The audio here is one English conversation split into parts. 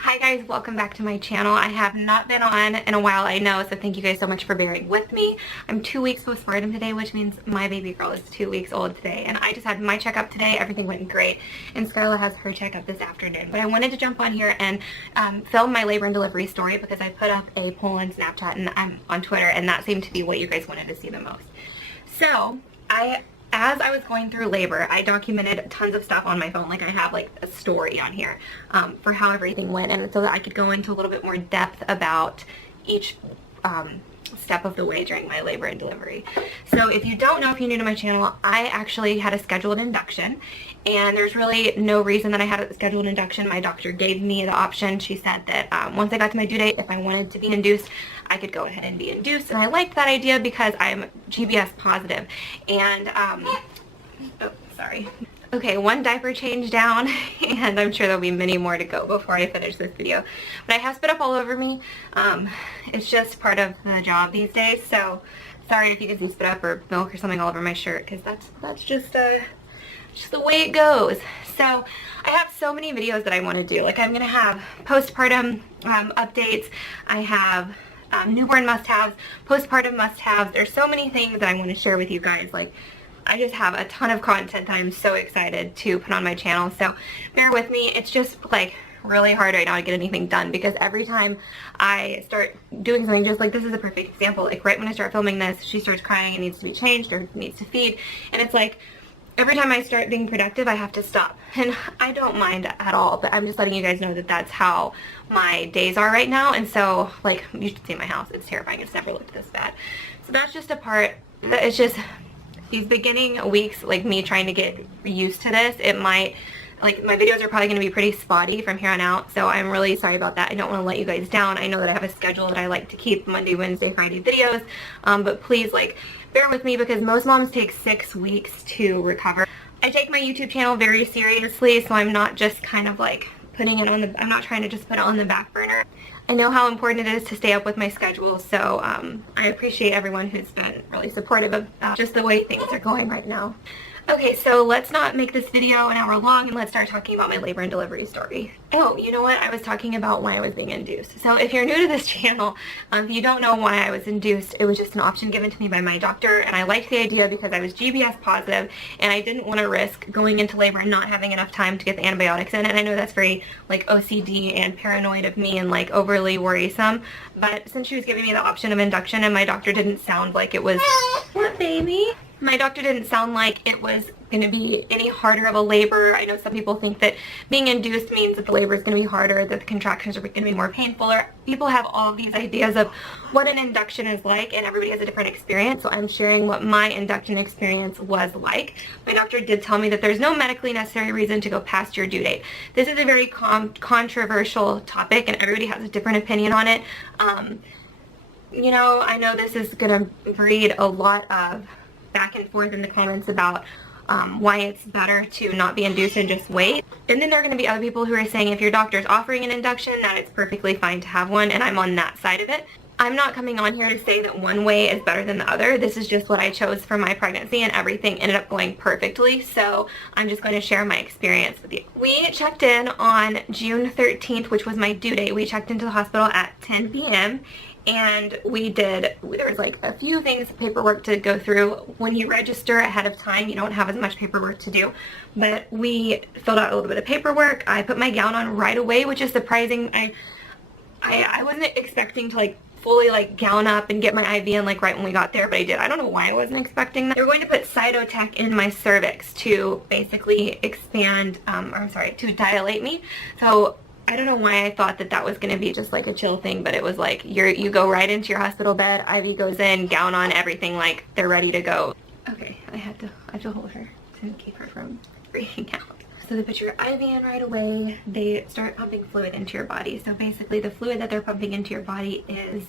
Hi guys, welcome back to my channel. I have not been on in a while, I know, so thank you guys so much for bearing with me. I'm 2 weeks postpartum today, which means my baby girl is 2 weeks old today, and I just had my checkup today. Everything went great, and Skyla has her checkup this afternoon. But I wanted to jump on here and film my labor and delivery story because I put up a poll on Snapchat and I'm on Twitter, and that seemed to be what you guys wanted to see the most. So as I was going through labor, I documented tons of stuff on my phone. Like I have like a story on here for how everything went, and so that I could go into a little bit more depth about each step of the way during my labor and delivery. So if you don't know, if you're new to my channel, I actually had a scheduled induction, and there's really no reason that I had a scheduled induction. My doctor gave me the option. She said that once I got to my due date, if I wanted to be induced, I could go ahead and be induced, and I liked that idea because I'm GBS positive. And oh, sorry. Okay, one diaper change down, and I'm sure there'll be many more to go before I finish this video. But I have spit up all over me. It's just part of the job these days, so sorry if you can see spit up or milk or something all over my shirt, because that's just the way it goes. So I have so many videos that I want to do. Like I'm gonna have postpartum updates. I have newborn must-haves, postpartum must-haves. There's so many things that I want to share with you guys. Like I just have a ton of content that I'm so excited to put on my channel, so bear with me. It's just like really hard right now to get anything done because every time I start doing something, just like this is a perfect example, like right when I start filming this, she starts crying and needs to be changed or needs to feed, and it's like every time I start being productive, I have to stop. And I don't mind at all, but I'm just letting you guys know that that's how my days are right now. And so, like, you should see my house. It's terrifying. It's never looked this bad. So that's just a part that it's just these beginning weeks, like me trying to get used to this. It might, like, my videos are probably going to be pretty spotty from here on out. So I'm really sorry about that. I don't want to let you guys down. I know that I have a schedule that I like to keep, Monday, Wednesday, Friday videos. But please, like, bear with me because most moms take 6 weeks to recover. I take my YouTube channel very seriously, so I'm not just kind of like putting it on the, I'm not trying to just put it on the back burner. I know how important it is to stay up with my schedule, so I appreciate everyone who's been really supportive of just the way things are going right now. Okay, so let's not make this video an hour long, and let's start talking about my labor and delivery story. Oh, you know what? I was talking about why I was being induced. So if you're new to this channel, if you don't know why I was induced, it was just an option given to me by my doctor, and I liked the idea because I was GBS positive, and I didn't want to risk going into labor and not having enough time to get the antibiotics in. And I know that's very like OCD and paranoid of me and like overly worrisome, but since she was giving me the option of induction, and my doctor didn't sound like it was, what baby? My doctor didn't sound like it was going to be any harder of a labor. I know some people think that being induced means that the labor is going to be harder, that the contractions are going to be more painful, or people have all of these ideas of what an induction is like, and everybody has a different experience, so I'm sharing what my induction experience was like. My doctor did tell me that there's no medically necessary reason to go past your due date. This is a very controversial topic, and everybody has a different opinion on it. You know, I know this is going to breed a lot of back and forth in the comments about why it's better to not be induced and just wait. And then there are going to be other people who are saying if your doctor's offering an induction, that it's perfectly fine to have one, and I'm on that side of it. I'm not coming on here to say that one way is better than the other. This is just what I chose for my pregnancy, and everything ended up going perfectly, so I'm just going to share my experience with you. We checked in on June 13th, which was my due date. We checked into the hospital at 10 p.m. and there was like a few things, paperwork to go through. When you register ahead of time, you don't have as much paperwork to do, but we filled out a little bit of paperwork. I put my gown on right away, which is surprising. I wasn't expecting to like fully like gown up and get my IV in like right when we got there, but I did. I don't know why I wasn't expecting that. They're going to put Cytotec in my cervix to basically expand, to dilate me. So I don't know why I thought that that was going to be just like a chill thing, but it was like you go right into your hospital bed, IV goes in, gown on, everything, like they're ready to go. Okay, I have to hold her to keep her from freaking out. So they put your IV in right away. They start pumping fluid into your body. So basically the fluid that they're pumping into your body is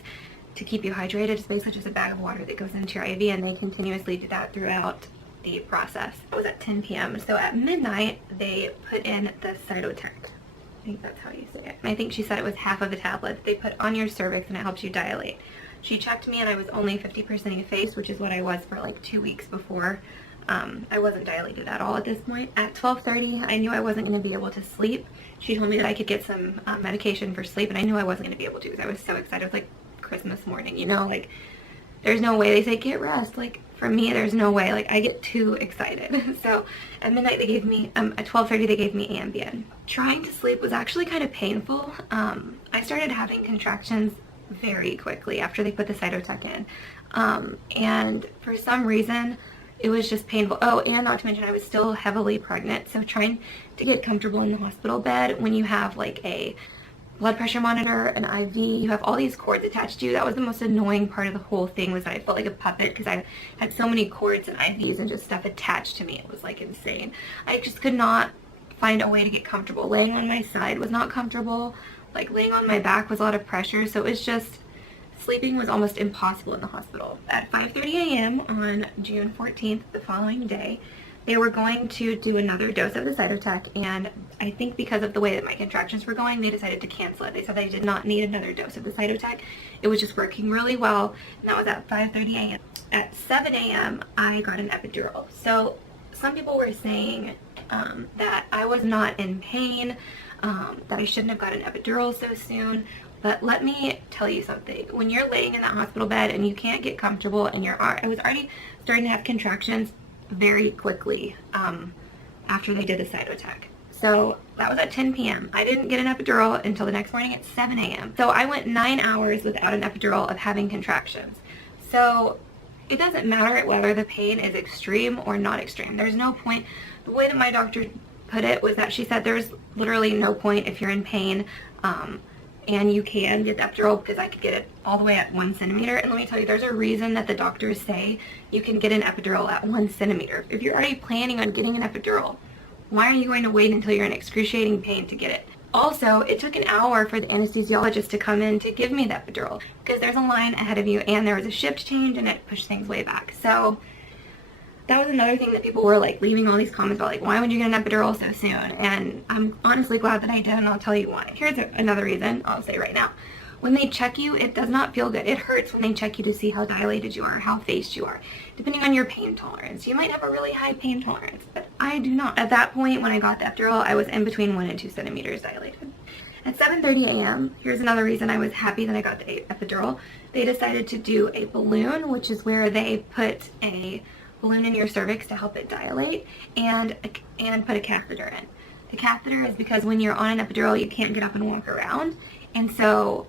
to keep you hydrated. It's basically just a bag of water that goes into your IV, and they continuously do that throughout the process. It was at 10 p.m. So at midnight, they put in the Cytotec. I think that's how you say it. I think she said it was half of a tablet they put on your cervix, and it helps you dilate. She checked me, and I was only 50% effaced, which is what I was for like 2 weeks before I wasn't dilated at all at this point. At 12:30, I knew I wasn't going to be able to sleep. She told me that I could get some medication for sleep, and I knew I wasn't going to be able to because I was so excited. It was like Christmas morning, you know, like there's no way. They say get rest. Like for me, there's no way. Like I get too excited. So at midnight they gave me, at 12:30 they gave me Ambien. Trying to sleep was actually kind of painful. I started having contractions very quickly after they put the Cytotec in. And for some reason, it was just painful. Oh, and not to mention I was still heavily pregnant. So trying to get comfortable in the hospital bed when you have like a blood pressure monitor, an IV, you have all these cords attached to you. That was the most annoying part of the whole thing, was that I felt like a puppet because I had so many cords and IVs and just stuff attached to me. It was like insane. I just could not find a way to get comfortable. Laying on my side was not comfortable. Like laying on my back was a lot of pressure. So it was just, sleeping was almost impossible in the hospital. At 5:30 a.m. on June 14th, the following day, they were going to do another dose of the Cytotec, and I think because of the way that my contractions were going, they decided to cancel it. They said they did not need another dose of the Cytotec. It was just working really well, and that was at 5:30 a.m. At 7 a.m., I got an epidural. So some people were saying that I was not in pain, that I shouldn't have got an epidural so soon. But let me tell you something. When you're laying in that hospital bed and you can't get comfortable and I was already starting to have contractions very quickly after they did the Cytotec. So that was at 10 p.m. I didn't get an epidural until the next morning at 7 a.m. So I went 9 hours without an epidural of having contractions. So it doesn't matter whether the pain is extreme or not extreme. There's no point. The way that my doctor put it was that she said there's literally no point if you're in pain, and you can get the epidural, because I could get it all the way at 1 centimeter. And let me tell you, there's a reason that the doctors say you can get an epidural at 1 centimeter. If you're already planning on getting an epidural, why are you going to wait until you're in excruciating pain to get it? Also, it took an hour for the anesthesiologist to come in to give me the epidural, because there's a line ahead of you and there was a shift change and it pushed things way back. So that was another thing that people were like leaving all these comments about, like, why would you get an epidural so soon? And I'm honestly glad that I did, and I'll tell you why. Here's another reason I'll say right now. When they check you, it does not feel good. It hurts when they check you to see how dilated you are, how phased you are, depending on your pain tolerance. You might have a really high pain tolerance, but I do not. At that point, when I got the epidural, I was in between 1 and 2 centimeters dilated. At 7:30 a.m., here's another reason I was happy that I got the epidural. They decided to do a balloon, which is where they put a balloon in your cervix to help it dilate, and put a catheter in. The catheter is because when you're on an epidural, you can't get up and walk around, and so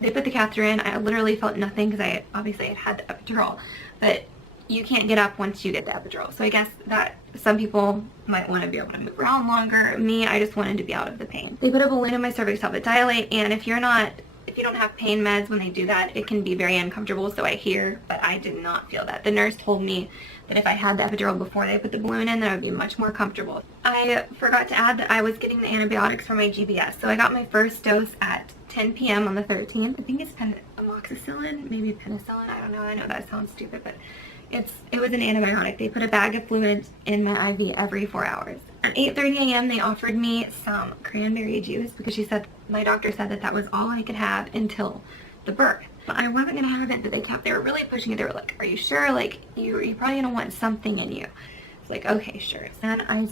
they put the catheter in. I literally felt nothing because I obviously had the epidural, but you can't get up once you get the epidural. So I guess that some people might want to be able to move around longer. Me, I just wanted to be out of the pain. They put a balloon in my cervix to help it dilate, and if you don't have pain meds when they do that, it can be very uncomfortable, so I hear, but I did not feel that. The nurse told me that if I had the epidural before they put the balloon in, then I would be much more comfortable. I forgot to add that I was getting the antibiotics for my GBS. So I got my first dose at 10 p.m. on the 13th. I think it's amoxicillin, maybe penicillin, I don't know. I know that sounds stupid, but it was an antibiotic. They put a bag of fluid in my IV every 4 hours. At 8:30 a.m. they offered me some cranberry juice because my doctor said that was all I could have until the birth. I wasn't going to have it, but they were really pushing it. They were like, are you sure? Like, you're probably going to want something in you. It's like, okay, sure. And I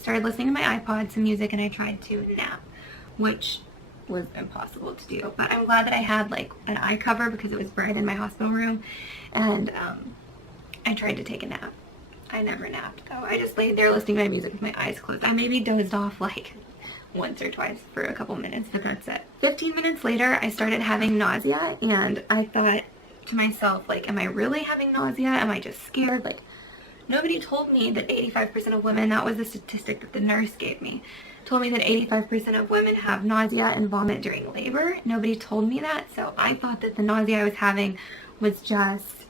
started listening to my iPod, some music, and I tried to nap, which was impossible to do. But I'm glad that I had like an eye cover because it was bright in my hospital room, and I tried to take a nap. I never napped though. I just laid there listening to my music with my eyes closed. I maybe dozed off like once or twice for a couple minutes, but that's it. 15 minutes later, I started having nausea, and I thought to myself, like, am I really having nausea? Am I just scared? Like, nobody told me that 85% of women, that was the statistic that the nurse gave me, told me that 85% of women have nausea and vomit during labor. Nobody told me that, so I thought that the nausea I was having was just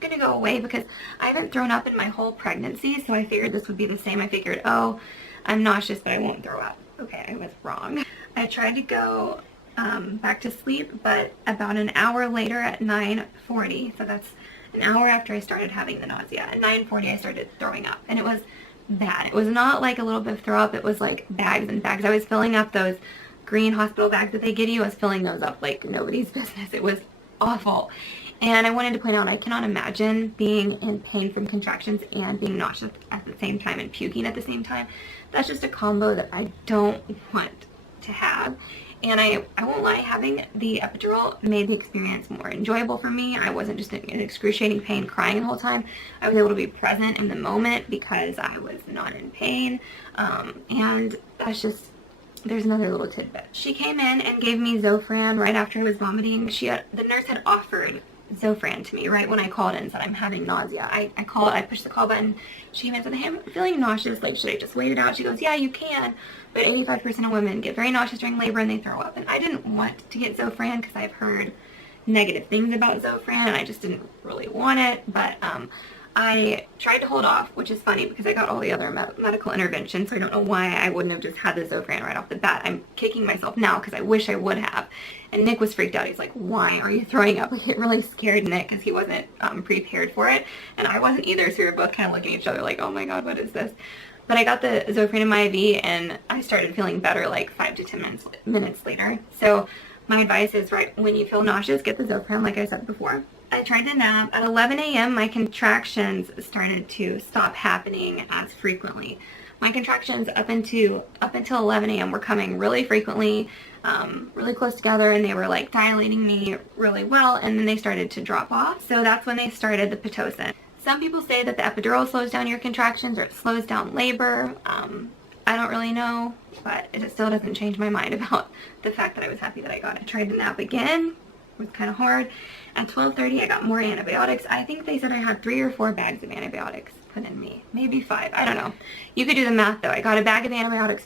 gonna go away because I haven't thrown up in my whole pregnancy, so I figured this would be the same. I figured, oh, I'm nauseous, but I won't throw up. Okay, I was wrong. I tried to go back to sleep, but about an hour later at 9:40, so that's an hour after I started having the nausea, at 9:40 I started throwing up, and it was bad. It was not like a little bit of throw up, it was like bags and bags. I was filling up those green hospital bags that they give you. I was filling those up like nobody's business. It was awful. And I wanted to point out, I cannot imagine being in pain from contractions and being nauseous at the same time and puking at the same time. That's just a combo that I don't want to have. And I won't lie, having the epidural made the experience more enjoyable for me. I wasn't just in excruciating pain crying the whole time. I was able to be present in the moment because I was not in pain. And that's just, there's another little tidbit. She came in and gave me Zofran right after I was vomiting. The nurse had offered Zofran to me right when I called in and said I'm having nausea. I pushed the call button. She came in and said, hey, I'm feeling nauseous. Like, should I just wait it out? She goes, yeah, you can. But 85% of women get very nauseous during labor and they throw up. And I didn't want to get Zofran because I've heard negative things about Zofran and I just didn't really want it. But I tried to hold off, which is funny because I got all the other medical interventions, so I don't know why I wouldn't have just had the Zofran right off the bat. I'm kicking myself now because I wish I would have. And Nick was freaked out. He's like, why are you throwing up? Like, it really scared Nick because he wasn't prepared for it. And I wasn't either, so we were both kind of looking at each other like, oh my god, what is this? But I got the Zofran in my IV and I started feeling better like 5 to 10 minutes later. So my advice is, right when you feel nauseous, get the Zofran like I said before. I tried to nap. At 11 a.m. my contractions started to stop happening as frequently. My contractions up until 11 a.m. were coming really frequently, really close together, and they were like dilating me really well, and then they started to drop off. So that's when they started the Pitocin. Some people say that the epidural slows down your contractions or it slows down labor. I don't really know, but it still doesn't change my mind about the fact that I was happy that I got it. I tried to nap again. It was kind of hard. At 12:30 I got more antibiotics. I think they said I had 3 or 4 bags of antibiotics put in me. Maybe 5. I don't know. You could do the math though. I got a bag of antibiotics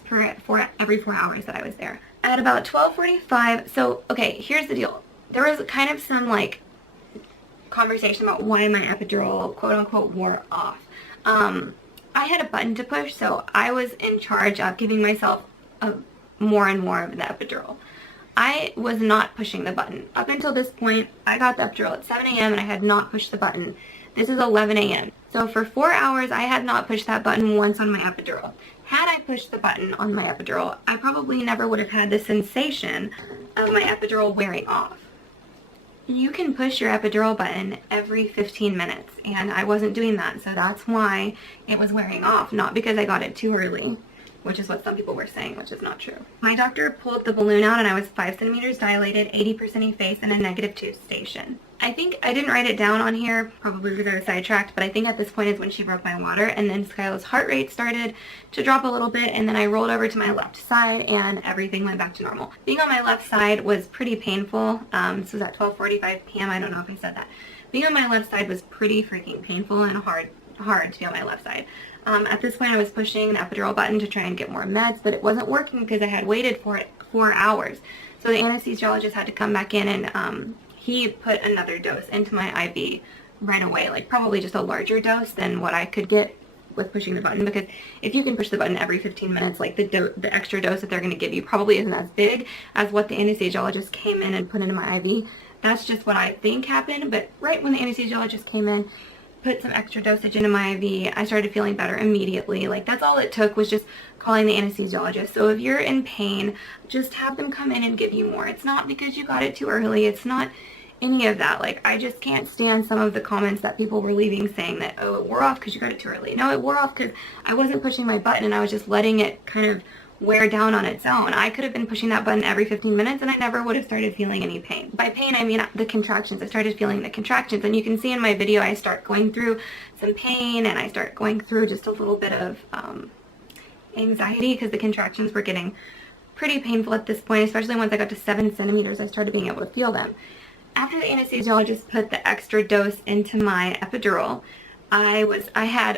every 4 hours that I was there. At about 12:45, so okay, here's the deal. There was kind of some like conversation about why my epidural quote unquote wore off. I had a button to push, so I was in charge of giving myself more and more of the epidural. I was not pushing the button. Up until this point, I got the epidural at 7 a.m. and I had not pushed the button. This is 11 a.m. So for 4 hours, I had not pushed that button once on my epidural. Had I pushed the button on my epidural, I probably never would have had the sensation of my epidural wearing off. You can push your epidural button every 15 minutes, and I wasn't doing that, so that's why it was wearing off, not because I got it too early, which is what some people were saying, which is not true. My doctor pulled the balloon out and I was 5 centimeters dilated, 80% effaced, and a -2 station. I think I didn't write it down on here, probably because I was sidetracked, but I think at this point is when she broke my water, and then Skyla's heart rate started to drop a little bit, and then I rolled over to my left side and everything went back to normal. Being on my left side was pretty painful. This was at 12:45 p.m. I don't know if I said that. Being on my left side was pretty freaking painful and hard to be on my left side. At this point I was pushing the epidural button to try and get more meds, but it wasn't working because I had waited for it 4 hours. So the anesthesiologist had to come back in and he put another dose into my IV right away, like probably just a larger dose than what I could get with pushing the button, because if you can push the button every 15 minutes, like the extra dose that they're going to give you probably isn't as big as what the anesthesiologist came in and put into my IV. That's just what I think happened, but right when the anesthesiologist came in, put some extra dosage into my IV, I started feeling better immediately. Like, that's all it took, was just calling the anesthesiologist. So if you're in pain, just have them come in and give you more. It's not because you got it too early. It's not any of that. Like, I just can't stand some of the comments that people were leaving saying that, oh, it wore off because you got it too early. No, it wore off because I wasn't pushing my button and I was just letting it kind of wear down on its own. I could have been pushing that button every 15 minutes and I never would have started feeling any pain. By pain, I mean the contractions. I started feeling the contractions, and you can see in my video I start going through some pain and I start going through just a little bit of anxiety because the contractions were getting pretty painful at this point, especially once I got to 7 centimeters, I started being able to feel them. After the anesthesiologist put the extra dose into my epidural,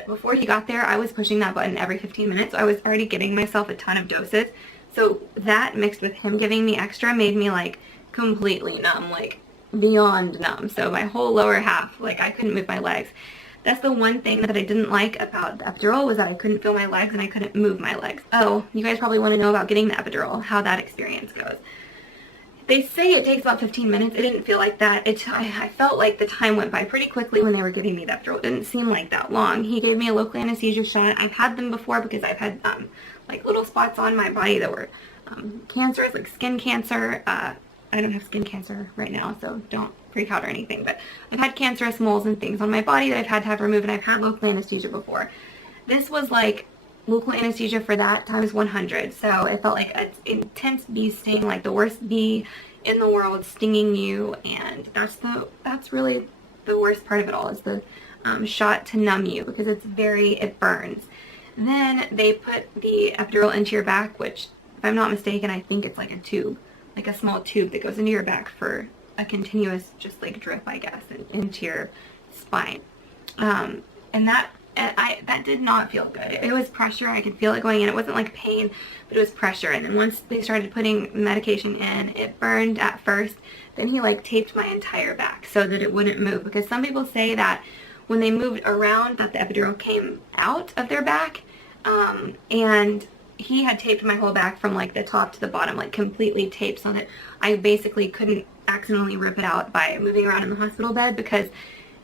before he got there, I was pushing that button every 15 minutes. So I was already giving myself a ton of doses. So that mixed with him giving me extra made me like completely numb, like beyond numb. So my whole lower half, like I couldn't move my legs. That's the one thing that I didn't like about the epidural, was that I couldn't feel my legs and I couldn't move my legs. Oh, you guys probably want to know about getting the epidural, how that experience goes. They say it takes about 15 minutes. It didn't feel like that. I felt like the time went by pretty quickly when they were giving me the epidural. It didn't seem like that long. He gave me a local anesthesia shot. I've had them before because I've had like little spots on my body that were cancers, like skin cancer. I don't have skin cancer right now, so don't freak out or anything, but I've had cancerous moles and things on my body that I've had to have removed, and I've had local anesthesia before. This was like local anesthesia for that times 100, so it felt like an intense bee sting, like the worst bee in the world stinging you, and that's really the worst part of it all, is the shot to numb you, because it burns. Then they put the epidural into your back, which, if I'm not mistaken, I think it's like a tube, like a small tube that goes into your back for a continuous, just like drip, I guess, into your spine. And that did not feel good. It was pressure. I could feel it going in. It wasn't like pain, but it was pressure. And then once they started putting medication in, it burned at first. Then he like taped my entire back so that it wouldn't move, because some people say that when they moved around that the epidural came out of their back, and he had taped my whole back from like the top to the bottom, like completely taped, so that I basically couldn't accidentally rip it out by moving around in the hospital bed, because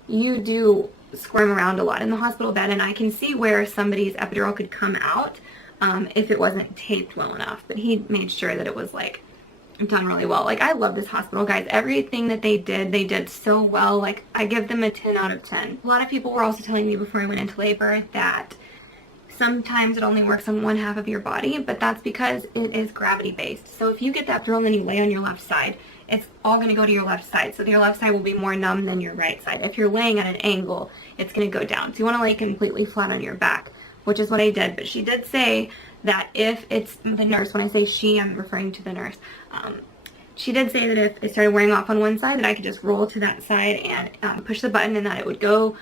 you do squirm around a lot in the hospital bed, and I can see where somebody's epidural could come out if it wasn't taped well enough. But he made sure that it was like done really well. Like, I love this hospital, guys. Everything that they did so well. Like, I give them a 10 out of 10. A lot of people were also telling me before I went into labor that sometimes it only works on one half of your body, but that's because it is gravity based. So if you get that epidural and then you lay on your left side, it's all going to go to your left side. So your left side will be more numb than your right side. If you're laying at an angle, it's going to go down. So you want to lay completely flat on your back, which is what I did. But she did say that if it's the nurse, when I say she, I'm referring to the nurse, she did say that if it started wearing off on one side, that I could just roll to that side and push the button, and that it would go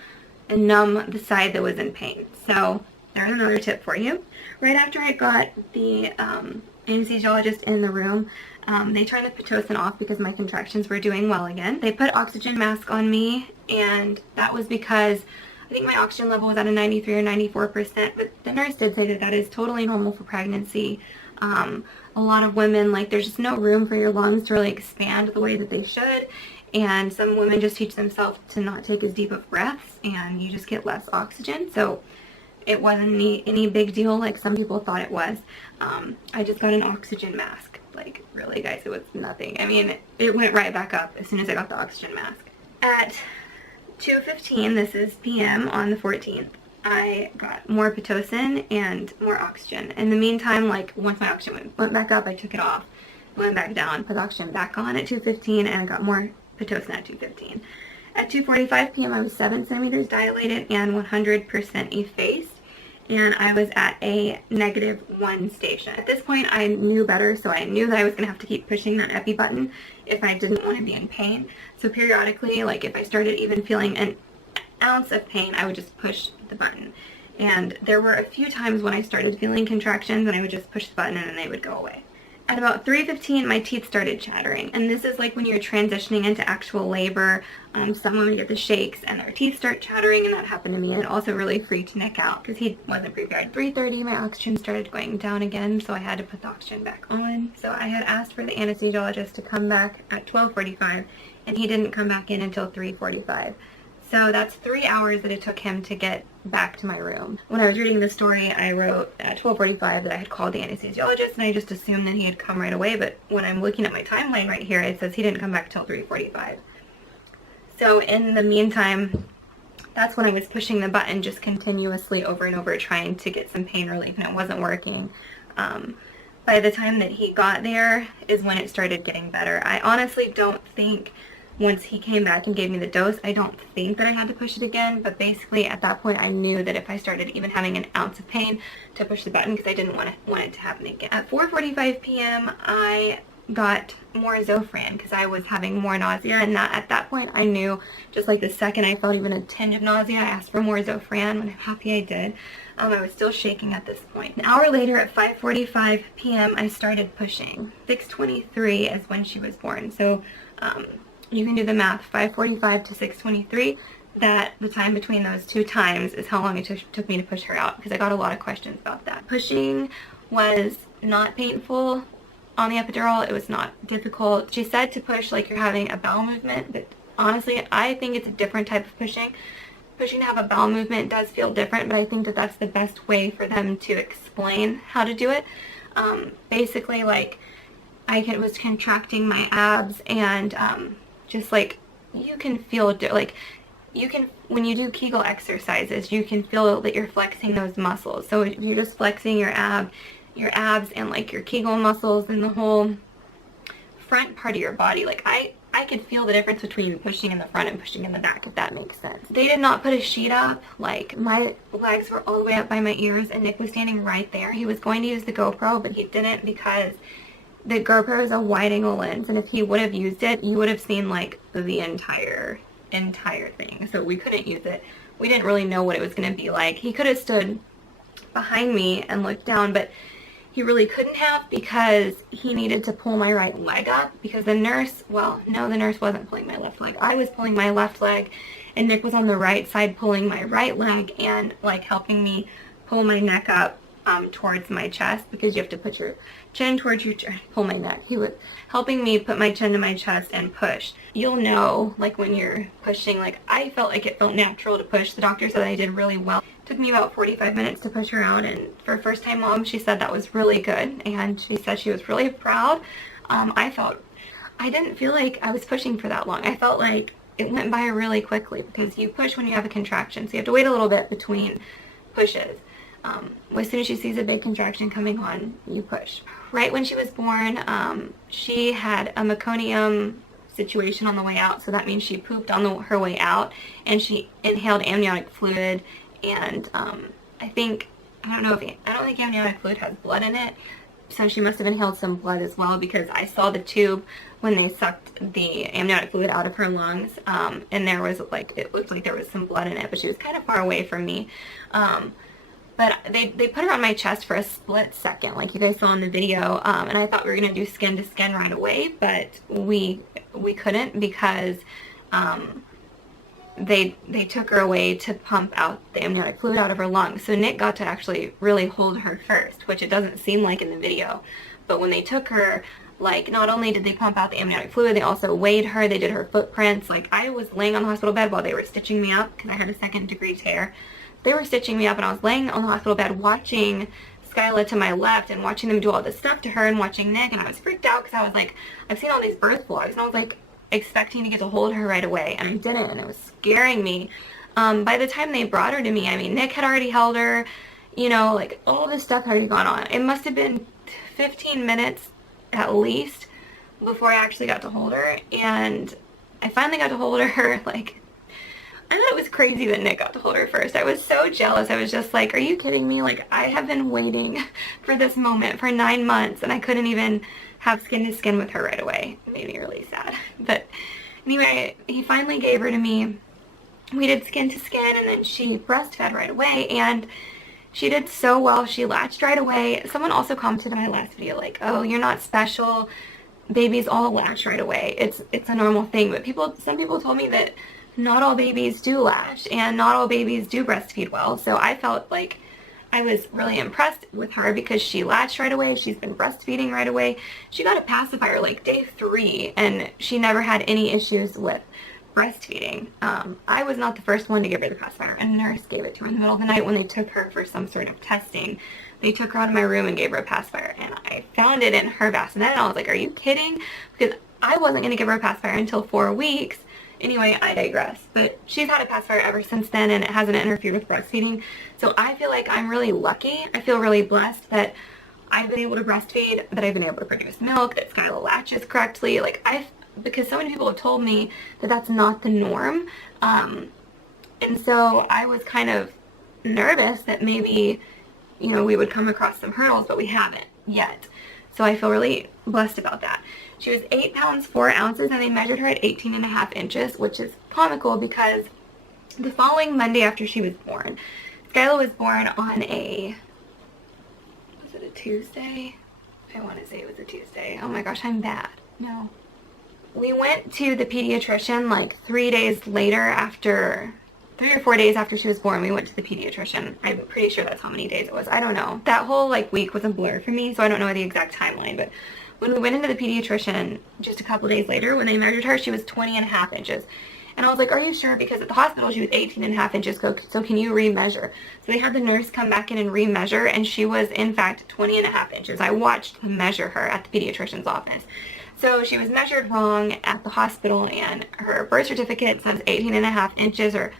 and numb the side that was in pain. So there's another tip for you. Right after I got the anesthesiologist in the room, they turned the Pitocin off because my contractions were doing well again. They put oxygen mask on me, and that was because I think my oxygen level was at a 93 or 94%, but the nurse did say that that is totally normal for pregnancy. A lot of women, like, there's just no room for your lungs to really expand the way that they should, and some women just teach themselves to not take as deep of breaths, and you just get less oxygen. So it wasn't any big deal like some people thought it was. I just got an oxygen mask. Like, really, guys, it was nothing. I mean, it went right back up as soon as I got the oxygen mask. At 2:15, this is p.m. on the 14th, I got more Pitocin and more oxygen. In the meantime, like, once my oxygen went back up, I took it off, went back down, put the oxygen back on at 2:15, and I got more Pitocin at 2:15. At 2:45 p.m., I was 7 centimeters dilated and 100% effaced, and I was at a -1 station. At this point, I knew better, so I knew that I was going to have to keep pushing that epi button if I didn't want to be in pain. So periodically, like, if I started even feeling an ounce of pain, I would just push the button. And there were a few times when I started feeling contractions, and I would just push the button and then they would go away. At about 3:15, my teeth started chattering, and this is like when you're transitioning into actual labor. Some women get the shakes and their teeth start chattering, and that happened to me, and it also really freaked Nick out because he wasn't prepared. 3:30, my oxygen started going down again, so I had to put the oxygen back on. So I had asked for the anesthesiologist to come back at 12:45, and he didn't come back in until 3:45. So that's 3 hours that it took him to get back to my room. When I was reading the story, I wrote at 12:45 that I had called the anesthesiologist, and I just assumed that he had come right away, but when I'm looking at my timeline right here, it says he didn't come back till 3:45. So in the meantime, that's when I was pushing the button just continuously over and over, trying to get some pain relief, and it wasn't working. By the time that he got there is when it started getting better. I honestly don't think, once he came back and gave me the dose, I don't think that I had to push it again, but basically at that point I knew that if I started even having an ounce of pain, to push the button, because I didn't want it to happen again. At 4:45 p.m. I got more Zofran because I was having more nausea, and at that point I knew, just like the second I felt even a tinge of nausea, I asked for more Zofran, and I'm happy I did. I was still shaking at this point. An hour later at 5:45 p.m. I started pushing. 6:23 is when she was born, so you can do the math, 5:45 to 6:23, that the time between those two times is how long it took me to push her out, because I got a lot of questions about that. Pushing was not painful on the epidural. It was not difficult. She said to push like you're having a bowel movement, but honestly, I think it's a different type of pushing. Pushing to have a bowel movement does feel different, but I think that that's the best way for them to explain how to do it. Basically, like, was contracting my abs, and just like you can feel like when you do Kegel exercises, you can feel that you're flexing those muscles. So if you're just flexing your abs and like your Kegel muscles and the whole front part of your body, like I could feel the difference between pushing in the front and pushing in the back, if that makes sense. They did not put a sheet up. Like, my legs were all the way up by my ears, and Nick was standing right there. He was going to use the GoPro, but he didn't because the GoPro is a wide angle lens, and if he would have used it, you would have seen like the entire thing. So we couldn't use it. We didn't really know what it was going to be like. He could have stood behind me and looked down, but he really couldn't have, because he needed to pull my right leg up, because the nurse, well, no, the nurse wasn't pulling my left leg. I was pulling my left leg, and Nick was on the right side pulling my right leg and like helping me pull my neck up towards my chest, because you have to put your chin towards your chest, pull my neck. He was helping me put my chin to my chest and push. You'll know, like, when you're pushing, like, I felt like it felt natural to push. The doctor said I did really well. It took me about 45 minutes to push her out, and for a first-time mom, she said that was really good, and she said she was really proud. I didn't feel like I was pushing for that long. I felt like it went by really quickly, because you push when you have a contraction, so you have to wait a little bit between pushes. As soon as she sees a big contraction coming on, you push. Right when she was born, she had a meconium situation on the way out, so that means she pooped on her way out, and she inhaled amniotic fluid, and I don't think amniotic fluid has blood in it, so she must have inhaled some blood as well, because I saw the tube when they sucked the amniotic fluid out of her lungs, and there was like, it looked like there was some blood in it, but she was kind of far away from me. But they put her on my chest for a split second, like you guys saw in the video, and I thought we were going to do skin to skin right away, but we couldn't, because they took her away to pump out the amniotic fluid out of her lungs. So Nick got to actually really hold her first, which it doesn't seem like in the video. But when they took her, like, not only did they pump out the amniotic fluid, they also weighed her, they did her footprints. Like, I was laying on the hospital bed while they were stitching me up, because I had a 2nd-degree tear. They were stitching me up, and I was laying on the hospital bed watching Skyla to my left and watching them do all this stuff to her, and watching Nick, and I was freaked out, because I was like, I've seen all these birth vlogs, and I was like expecting to get to hold her right away, and I didn't, and it was scaring me. By the time they brought her to me, I mean, Nick had already held her, you know, like, all this stuff had already gone on. It must have been 15 minutes at least before I actually got to hold her, and I finally got to hold her. Like, I thought it was crazy that Nick got to hold her first. I was so jealous. I was just like, are you kidding me? Like, I have been waiting for this moment for 9 months, and I couldn't even have skin to skin with her right away. It made me really sad. But anyway, he finally gave her to me. We did skin to skin, and then she breastfed right away, and she did so well. She latched right away. Someone also commented in my last video, like, oh, you're not special. Babies all latch right away. It's a normal thing. But some people told me that not all babies do latch, and not all babies do breastfeed well. So I felt like I was really impressed with her, because she latched right away. She's been breastfeeding right away. She got a pacifier like day 3, and she never had any issues with breastfeeding. I was not the first one to give her the pacifier. A nurse gave it to her in the middle of the night when they took her for some sort of testing. They took her out of my room and gave her a pacifier, and I found it in her bassinet, and I was like, are you kidding? Because I wasn't going to give her a pacifier until 4 weeks. Anyway, I digress, but she's had a pacifier ever since then, and it hasn't interfered with breastfeeding. So I feel like I'm really lucky. I feel really blessed that I've been able to breastfeed, that I've been able to produce milk, that Skyla latches correctly. Like, because so many people have told me that that's not the norm, and so I was kind of nervous that maybe, you know, we would come across some hurdles, but we haven't yet. So I feel really blessed about that. She was 8 pounds 4 ounces, and they measured her at 18.5 inches, which is comical because the following Monday after she was born, Skyla was born on a, was it a Tuesday? I want to say it was a Tuesday. Oh my gosh, I'm bad. No. We went to the pediatrician like 3 days later, after 3 or 4 days after she was born. We went to the pediatrician. I'm pretty sure that's how many days it was. I don't know. That whole like week was a blur for me, so I don't know the exact timeline, but when we went into the pediatrician just a couple days later, when they measured her, she was 20.5 inches. And I was like, are you sure? Because at the hospital she was 18.5 inches, so can you remeasure? So they had the nurse come back in and remeasure, and she was in fact 20.5 inches. I watched them measure her at the pediatrician's office. So she was measured wrong at the hospital, and her birth certificate says 18.5 inches, or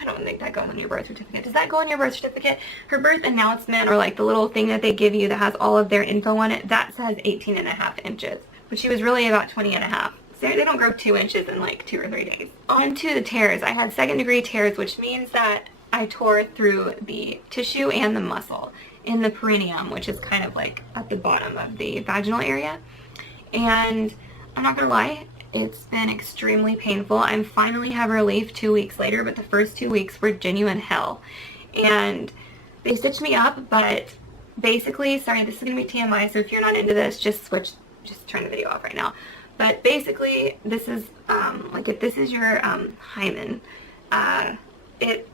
I don't think that goes on your birth certificate. Does that go on your birth certificate? Her birth announcement, or like the little thing that they give you that has all of their info on it, that says 18.5 inches. But she was really about 20.5. So they don't grow 2 inches in like 2 or 3 days. On to the tears. I had 2nd-degree tears, which means that I tore through the tissue and the muscle in the perineum, which is kind of like at the bottom of the vaginal area. And I'm not gonna lie, it's been extremely painful. I'm finally have relief 2 weeks later, but the first 2 weeks were genuine hell. And they stitched me up, but basically, sorry, this is gonna be TMI, so if you're not into this, just turn the video off right now. But basically, this is, like if this is your hymen, it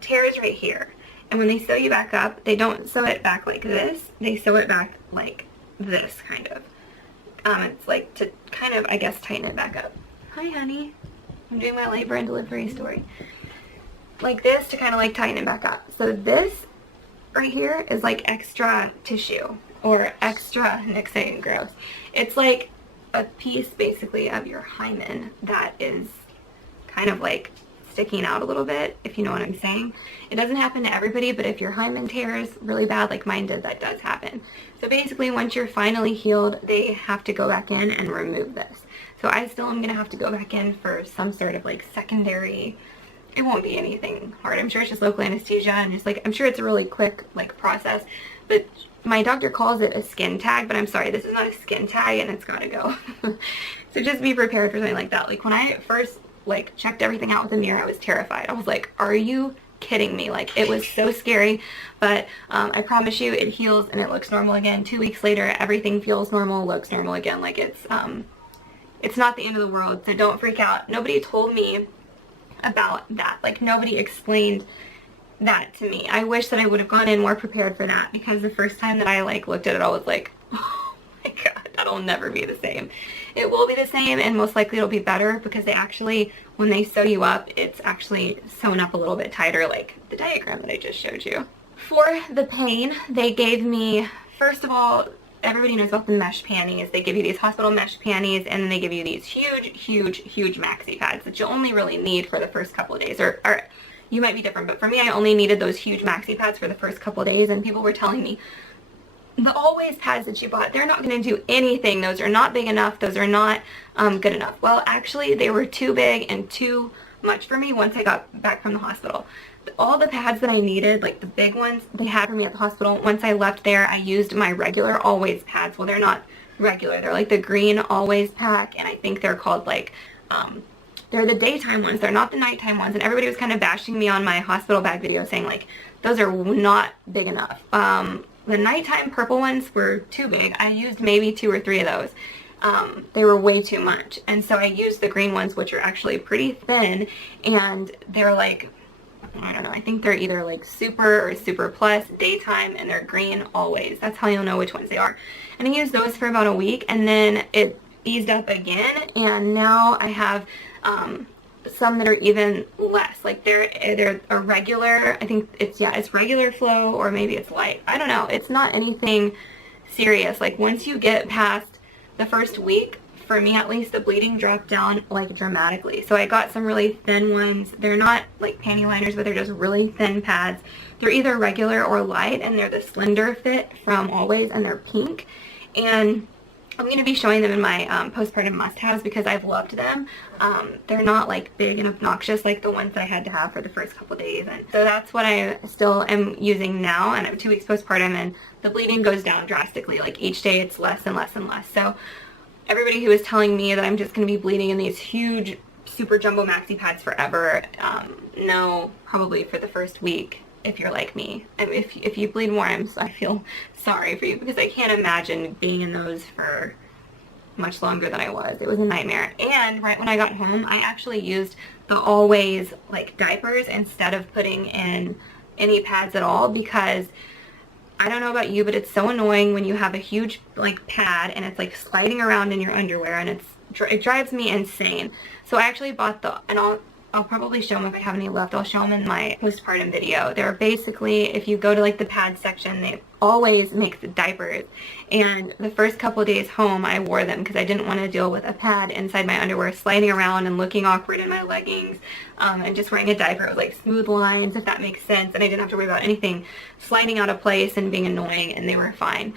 tears right here. And when they sew you back up, they don't sew it back like this, they sew it back like this, kind of. It's like to kind of, I guess, tighten it back up. Hi, honey. I'm doing my labor and delivery story. Like this to kind of like tighten it back up. So this right here is like extra tissue or extra, Nick's saying gross. It's like a piece basically of your hymen that is kind of like sticking out a little bit, if you know what I'm saying. It doesn't happen to everybody, but if your hymen tears really bad like mine did, that does happen. So basically, once you're finally healed, they have to go back in and remove this. So I still am gonna have to go back in for some sort of like secondary, it won't be anything hard. I'm sure it's just local anesthesia, and it's like, I'm sure it's a really quick like process, but my doctor calls it a skin tag, but I'm sorry, this is not a skin tag, and it's gotta go. So just be prepared for something like that. Like when I first like checked everything out with a mirror, I was terrified. I was like, are you kidding me? Like, it was so scary, but I promise you it heals and it looks normal again. 2 weeks later, everything feels normal, looks normal again. Like it's not the end of the world, so don't freak out. Nobody told me about that. Like nobody explained that to me. I wish that I would have gone in more prepared for that, because the first time that I like looked at it, I was like, oh my god, that'll never be the same. It will be the same, and most likely it'll be better, because they actually, when they sew you up, it's actually sewn up a little bit tighter, like the diagram that I just showed you. For the pain, they gave me, first of all, everybody knows about the mesh panties. They give you these hospital mesh panties, and then they give you these huge maxi pads that you only really need for the first couple of days, or you might be different, but for me, I only needed those huge maxi pads for the first couple of days, and people were telling me, the always pads that you bought, they're not going to do anything. Those are not big enough. Those are not good enough. Well, actually, they were too big and too much for me once I got back from the hospital. All the pads that I needed, like the big ones they had for me at the hospital, once I left there, I used my regular always pads. Well, they're not regular. They're like the green always pack, and I think they're called like, they're the daytime ones. They're not the nighttime ones, and everybody was kind of bashing me on my hospital bag video saying like, those are not big enough. The nighttime purple ones were too big. I used maybe 2 or 3 of those. They were way too much. And so I used the green ones, which are actually pretty thin, and they're like, I don't know, I think they're either like super or super plus daytime, and they're green always. That's how you'll know which ones they are. And I used those for about a week, and then it eased up again, and now I have some that are even less. Like they're a regular, I think it's regular flow, or maybe it's light. I don't know. It's not anything serious. Like once you get past the first week, for me at least, the bleeding dropped down like dramatically. So I got some really thin ones. They're not like panty liners, but they're just really thin pads. They're either regular or light, and they're the slender fit from Always, and they're pink. And I'm going to be showing them in my postpartum must-haves, because I've loved them. They're not like big and obnoxious like the ones that I had to have for the first couple days, and so that's what I still am using now. And I'm 2 weeks postpartum, and the bleeding goes down drastically. Like each day it's less and less and less. So everybody who is telling me that I'm just going to be bleeding in these huge super jumbo maxi pads forever, no, probably for the first week. If you're like me, and if you bleed more, I feel sorry for you, because I can't imagine being in those for much longer than I was. It was a nightmare. And right when I got home, I actually used the Always like diapers instead of putting in any pads at all, because I don't know about you, but it's so annoying when you have a huge like pad and it's like sliding around in your underwear, and it drives me insane. So I actually bought and I'll probably show them if I have any left. I'll show them in my postpartum video. They're basically, if you go to like the pad section, they always make the diapers. And the first couple days home, I wore them because I didn't want to deal with a pad inside my underwear sliding around and looking awkward in my leggings. And just wearing a diaper with like smooth lines, if that makes sense. And I didn't have to worry about anything sliding out of place and being annoying, and they were fine.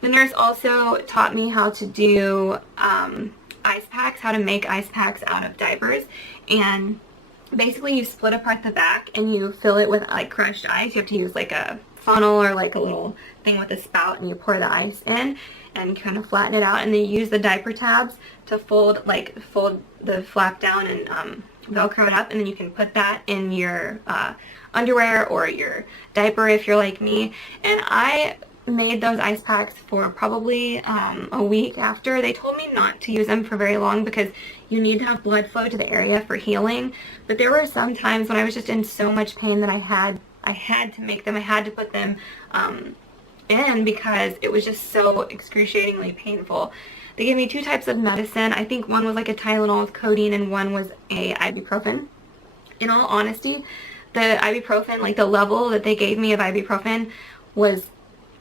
The nurse also taught me how to do ice packs, how to make ice packs out of diapers. And basically you split apart the back and you fill it with like crushed ice. You have to use like a funnel or like a little thing with a spout, and you pour the ice in and kind of flatten it out, and then you use the diaper tabs to fold the flap down and Velcro it up, and then you can put that in your underwear or your diaper if you're like me. And I made those ice packs for probably a week after. They told me not to use them for very long because you need to have blood flow to the area for healing. But there were some times when I was just in so much pain that I had to make them. I had to put them in because it was just so excruciatingly painful. They gave me 2 types of medicine. I think one was like a Tylenol with codeine and one was a ibuprofen. In all honesty, the ibuprofen, like the level that they gave me of ibuprofen was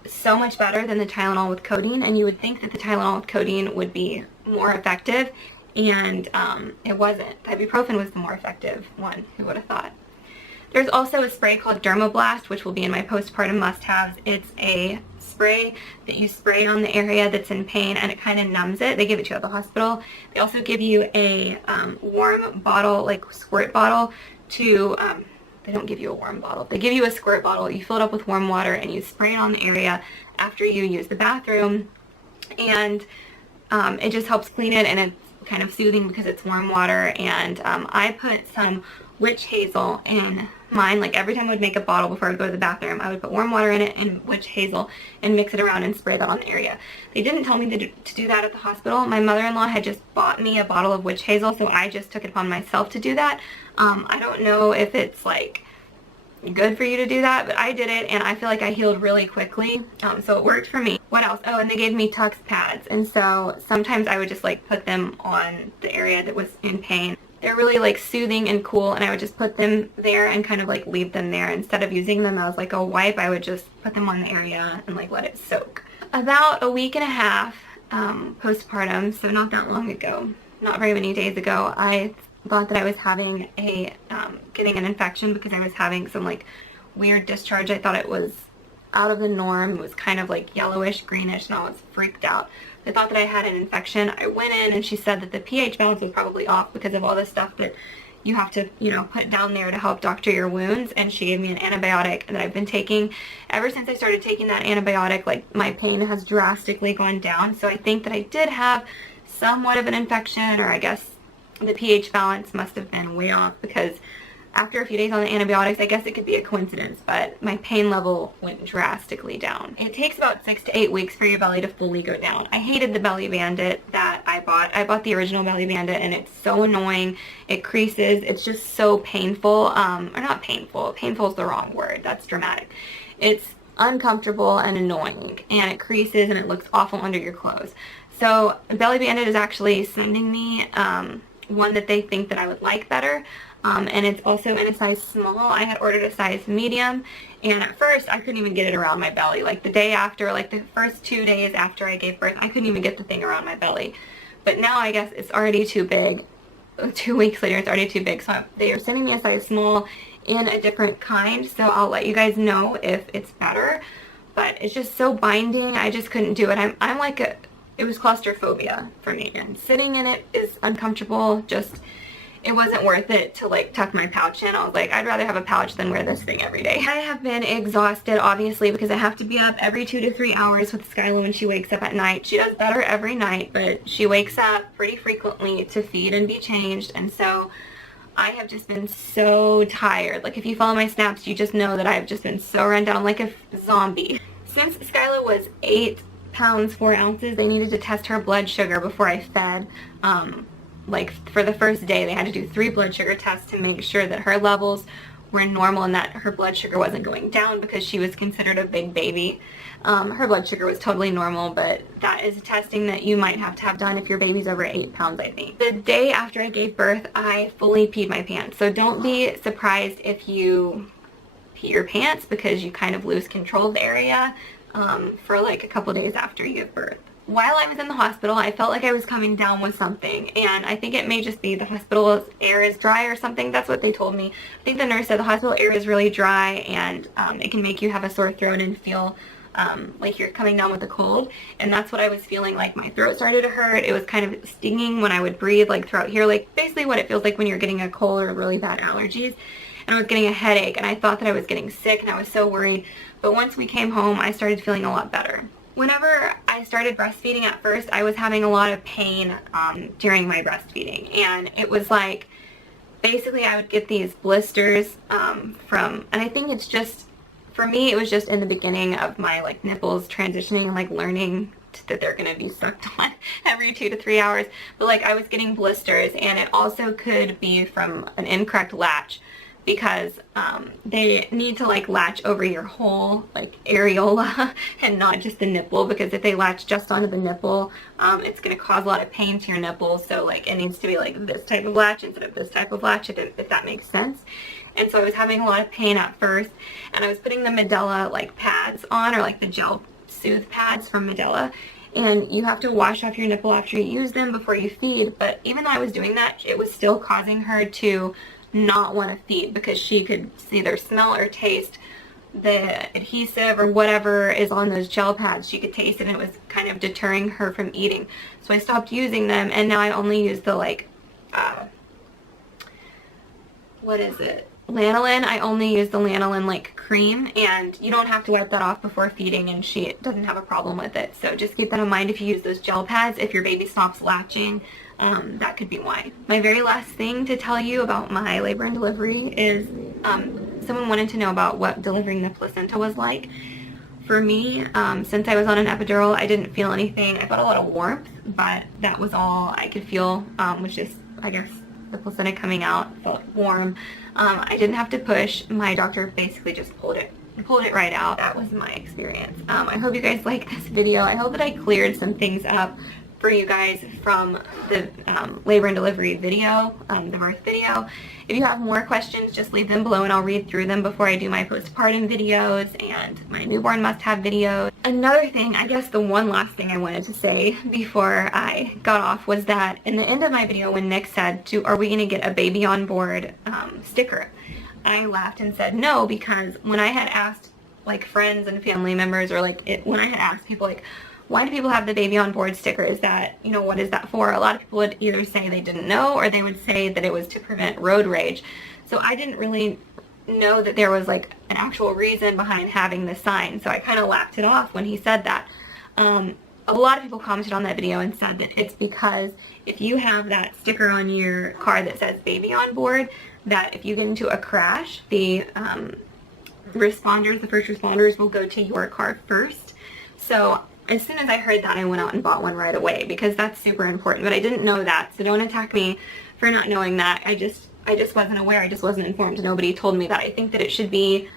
so much better than the Tylenol with codeine, and you would think that the Tylenol with codeine would be more effective, and it wasn't. The ibuprofen was the more effective one. Who would have thought? There's also a spray called Dermablast, which will be in my postpartum must-haves. It's a spray that you spray on the area that's in pain, and it kind of numbs it. They give it to you at the hospital. They also give you a warm bottle, like squirt bottle, to they don't give you a warm bottle. They give you a squirt bottle. You fill it up with warm water and you spray it on the area after you use the bathroom, and it just helps clean it, and it's kind of soothing because it's warm water. And I put some witch hazel in mine. Like every time I would make a bottle before I would go to the bathroom, I would put warm water in it and witch hazel and mix it around and spray that on the area. They didn't tell me to do that at the hospital. My mother-in-law had just bought me a bottle of witch hazel, so I just took it upon myself to do that. I don't know if it's like good for you to do that, but I did it and I feel like I healed really quickly, so it worked for me. What else? Oh, and they gave me Tux pads, and so sometimes I would just like put them on the area that was in pain. They're really like soothing and cool, and I would just put them there and kind of like leave them there. Instead of using them as like a wipe, I would just put them on the area and like let it soak. About a week and a half postpartum, so not that long ago, not very many days ago, I thought that I was having getting an infection because I was having some like weird discharge. I thought it was out of the norm. It was kind of like yellowish, greenish, and I was freaked out. I thought that I had an infection. I went in and she said that the pH balance was probably off because of all the stuff that you have to, you know, put down there to help doctor your wounds. And she gave me an antibiotic that I've been taking. Ever since I started taking that antibiotic, like my pain has drastically gone down. So I think that I did have somewhat of an infection, or I guess the pH balance must have been way off, because after a few days on the antibiotics, I guess it could be a coincidence, but my pain level went drastically down. It takes about 6 to 8 weeks for your belly to fully go down. I hated the Belly Bandit that I bought. I bought the original Belly Bandit, and it's so annoying. It creases. It's just so painful. Or not painful. Painful is the wrong word. That's dramatic. It's uncomfortable and annoying, and it creases, and it looks awful under your clothes. So Belly Bandit is actually sending me one that they think that I would like better. And it's also in a size small. I had ordered a size medium, and at first I couldn't even get it around my belly. Like the day after, like the first 2 days after I gave birth, I couldn't even get the thing around my belly. But now I guess it's already too big. 2 weeks later, it's already too big. So they are sending me a size small in a different kind. So I'll let you guys know if it's better. But it's just so binding. I just couldn't do it. I'm like it was claustrophobia for me. And sitting in it is uncomfortable. It wasn't worth it to like tuck my pouch in. I was like, I'd rather have a pouch than wear this thing every day. I have been exhausted, obviously, because I have to be up every 2 to 3 hours with Skylar when she wakes up at night. She does better every night, but she wakes up pretty frequently to feed and be changed, and so I have just been so tired. Like if you follow my snaps, you just know that I've just been so run down like a zombie. Since Skylar was 8 pounds 4 ounces, they needed to test her blood sugar before I fed. Like for the first day, they had to do 3 blood sugar tests to make sure that her levels were normal and that her blood sugar wasn't going down because she was considered a big baby. Her blood sugar was totally normal, but that is testing that you might have to have done if your baby's over 8 pounds, I think. The day after I gave birth, I fully peed my pants. So don't be surprised if you pee your pants because you kind of lose control of the area for like a couple days after you give birth. While I was in the hospital, I felt like I was coming down with something, and I think it may just be the hospital air is dry or something. That's what they told me. I think the nurse said the hospital air is really dry, and it can make you have a sore throat and feel like you're coming down with a cold, and that's what I was feeling. Like my throat started to hurt. It was kind of stinging when I would breathe, like throughout here, like basically what it feels like when you're getting a cold or really bad allergies. And I was getting a headache, and I thought that I was getting sick, and I was so worried. But once we came home, I started feeling a lot better. Whenever I started breastfeeding at first, I was having a lot of pain during my breastfeeding, and it was like, basically I would get these blisters and I think it's just, for me, it was just in the beginning of my like nipples transitioning and like learning that they're going to be sucked on every 2 to 3 hours, but like I was getting blisters, and it also could be from an incorrect latch, because they need to like latch over your whole like areola and not just the nipple, because if they latch just onto the nipple, it's going to cause a lot of pain to your nipples. So like it needs to be like this type of latch instead of this type of latch, if that makes sense. And so I was having a lot of pain at first, and I was putting the Medela like pads on, or like the gel soothe pads from Medela, and you have to wash off your nipple after you use them before you feed. But even though I was doing that, it was still causing her to not want to feed, because she could either smell or taste the adhesive or whatever is on those gel pads. She could taste it, and it was kind of deterring her from eating. So I stopped using them, and now I only use the like what is it, lanolin. I only use the lanolin like cream, and you don't have to wipe that off before feeding, and she doesn't have a problem with it. So just keep that in mind if you use those gel pads. If your baby stops latching, that could be why. My very last thing to tell you about my labor and delivery is someone wanted to know about what delivering the placenta was like. For me, since I was on an epidural, I didn't feel anything. I felt a lot of warmth, but that was all I could feel, which is, I guess, the placenta coming out. Felt warm. I didn't have to push. My doctor basically just pulled it right out. That was my experience. I hope you guys like this video. I hope that I cleared some things up for you guys from the labor and delivery video, the birth video. If you have more questions, just leave them below and I'll read through them before I do my postpartum videos and my newborn must-have videos. Another thing, I guess the one last thing I wanted to say before I got off, was that in the end of my video when Nick said, are we going to get a baby on board sticker? I laughed and said no, because when I had asked like friends and family members, or like when I had asked people like, why do people have the baby on board sticker? Is that, you know, what is that for? A lot of people would either say they didn't know, or they would say that it was to prevent road rage. So I didn't really know that there was like an actual reason behind having the sign. So I kind of laughed it off when he said that. A lot of people commented on that video and said that it's because if you have that sticker on your car that says baby on board, that if you get into a crash, the first responders will go to your car first. So as soon as I heard that, I went out and bought one right away, because that's super important. But I didn't know that, so don't attack me for not knowing that. I just wasn't aware. I just wasn't informed. Nobody told me that. I think that it should be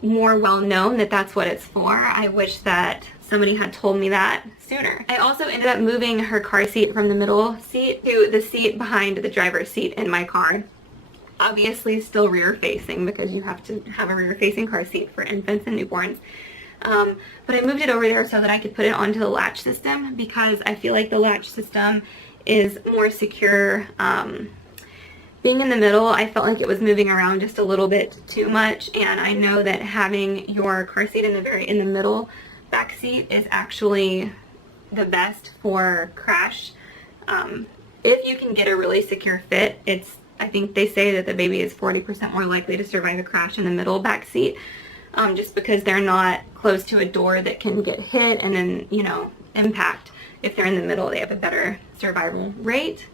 more well known that that's what it's for. I wish that somebody had told me that sooner. I also ended up moving her car seat from the middle seat to the seat behind the driver's seat in my car. Obviously still rear facing, because you have to have a rear facing car seat for infants and newborns. But I moved it over there so that I could put it onto the latch system, because I feel like the latch system is more secure. Being in the middle, I felt like it was moving around just a little bit too much, and I know that having your car seat in the middle back seat is actually the best for crash. If you can get a really secure fit, I think they say that the baby is 40% more likely to survive a crash in the middle back seat. Just because they're not close to a door that can get hit and then, you know, impact. If they're in the middle, they have a better survival rate.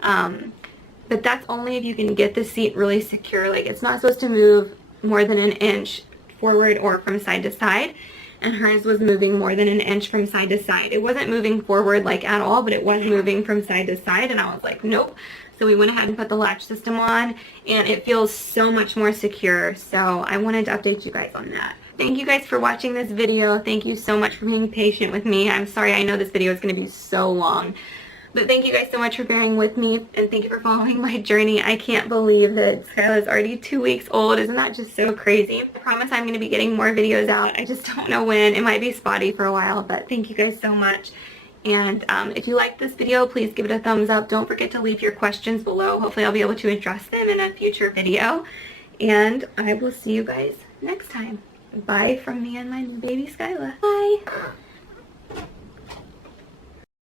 But that's only if you can get the seat really secure. Like, it's not supposed to move more than an inch forward or from side to side. And hers was moving more than an inch from side to side. It wasn't moving forward like at all, but it was moving from side to side. And I was like, nope. So we went ahead and put the latch system on, and it feels so much more secure. So I wanted to update you guys on that. Thank you guys for watching this video. Thank you so much for being patient with me. I'm sorry, I know this video is going to be so long. But thank you guys so much for bearing with me, and thank you for following my journey. I can't believe that Skyla's already 2 weeks old. Isn't that just so crazy? I promise I'm going to be getting more videos out. I just don't know when. It might be spotty for a while, but thank you guys so much. And if you liked this video, please give it a thumbs up. Don't forget to leave your questions below. Hopefully I'll be able to address them in a future video. And I will see you guys next time. Bye from me and my baby Skyla. Bye.